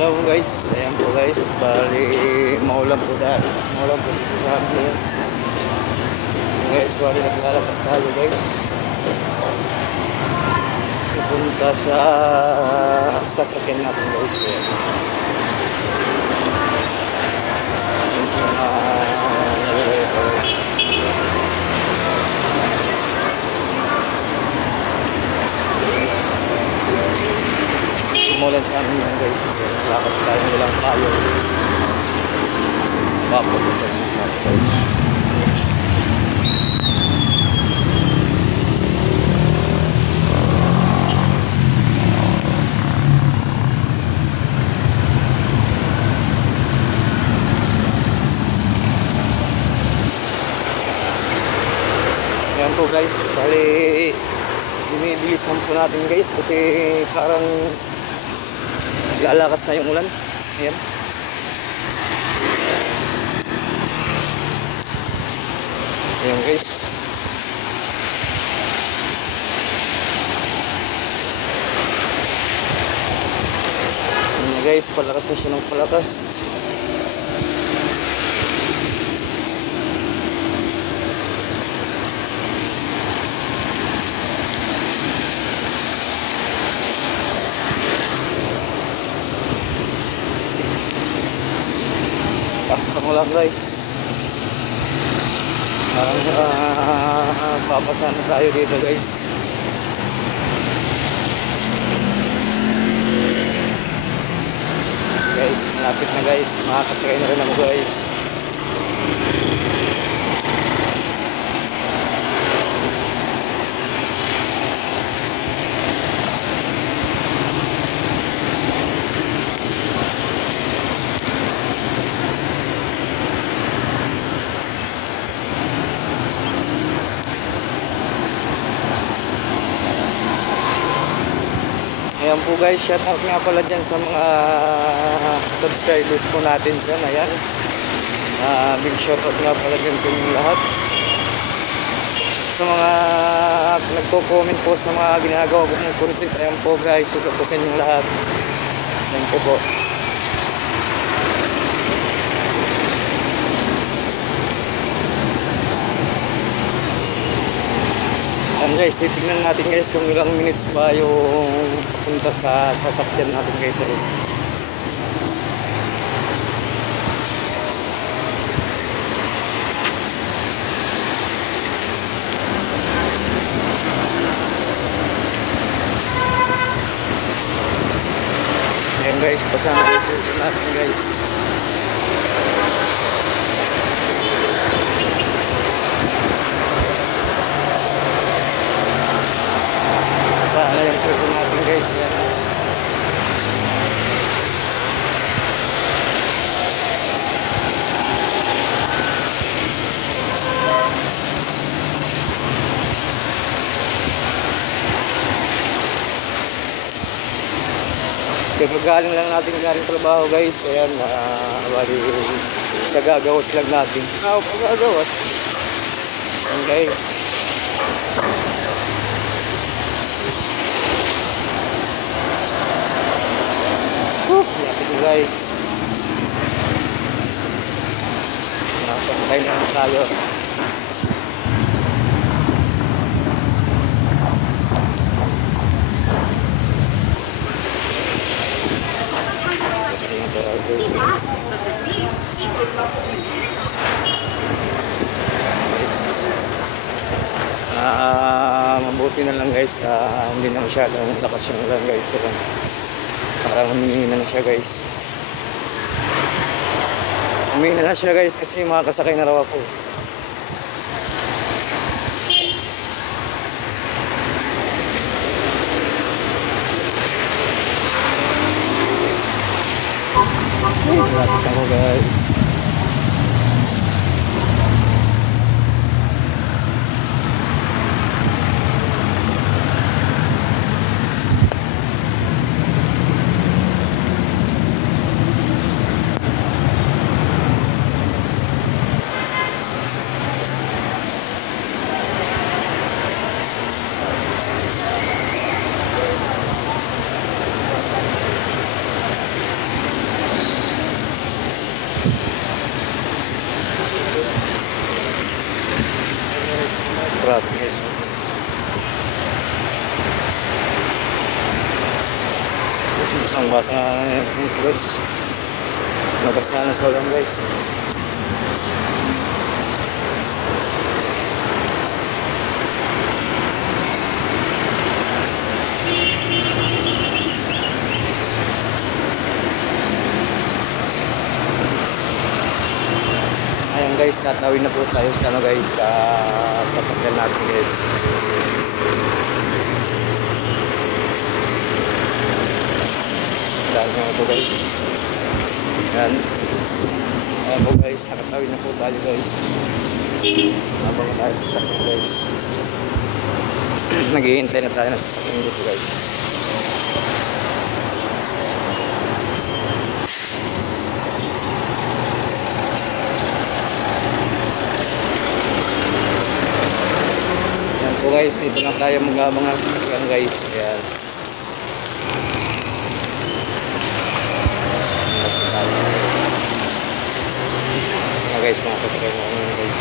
Hello guys, ayan po guys, bali maulan po dahil maulan po dito sa amin ngayon. Guys, bali naglalakad tayo guys, pupunta sa sasakyan natin guys. Ayan. Nalagay ako guys. Simulan sa amin yan guys, lakas tayo nilang tayo papunta sa amin guys. Ayan po guys, bali binibilisan po natin guys kasi parang lalakas na yung ulan. Ayan. Ayan guys. Ayan guys, palakas na siya ng palakas. Basta mo lang guys, papasa na tayo dito guys. Guys, malapit na guys, makakasakay na rin ako guys. Ayan po guys, shout out nga pala dyan sa mga subscribers po natin dyan. Ayan, big shout out nga pala dyan sa inyong lahat, sa mga nagko-comment po sa mga ginagawa ko ng content. Ayan po guys, ito po sa inyong lahat. Ayan po. Ayan guys, titignan natin guys kung ilang minutes pa yung papunta sa sasakyan natin guys. Ayan guys, pasama natin guys. Sana yung surf natin guys. Yan. Galing lang natin galing trabaho guys. Ayan, bali kagagawas lang natin. Kagagawas. Ayan guys. Lapit ko guys. Nakasakay na tayo. Mabuti na lang guys, hindi na masyadong lakas yung ulan guys. Parang humihina na siya guys. Humihina na siya guys kasi makakasakay na raw ako. Lapit ako guys. Guys, basang-basa na yung guys. Nabasa na sa ulam guys. Ayan guys, tatawin na po tayo sa ano guys, sa sasakyan natin guys. Dahil nga po guys. Ayan. Ayan po guys, nakatawin na po tayo guys. Habang tayo sa sasakyan guys. Naghihintay na tayo na sasakyan dito guys. Ayan po guys, dito na tayo mag-abang ng sasakyan guys. Ayan. Guys, mga kasakay mo ngayon guys.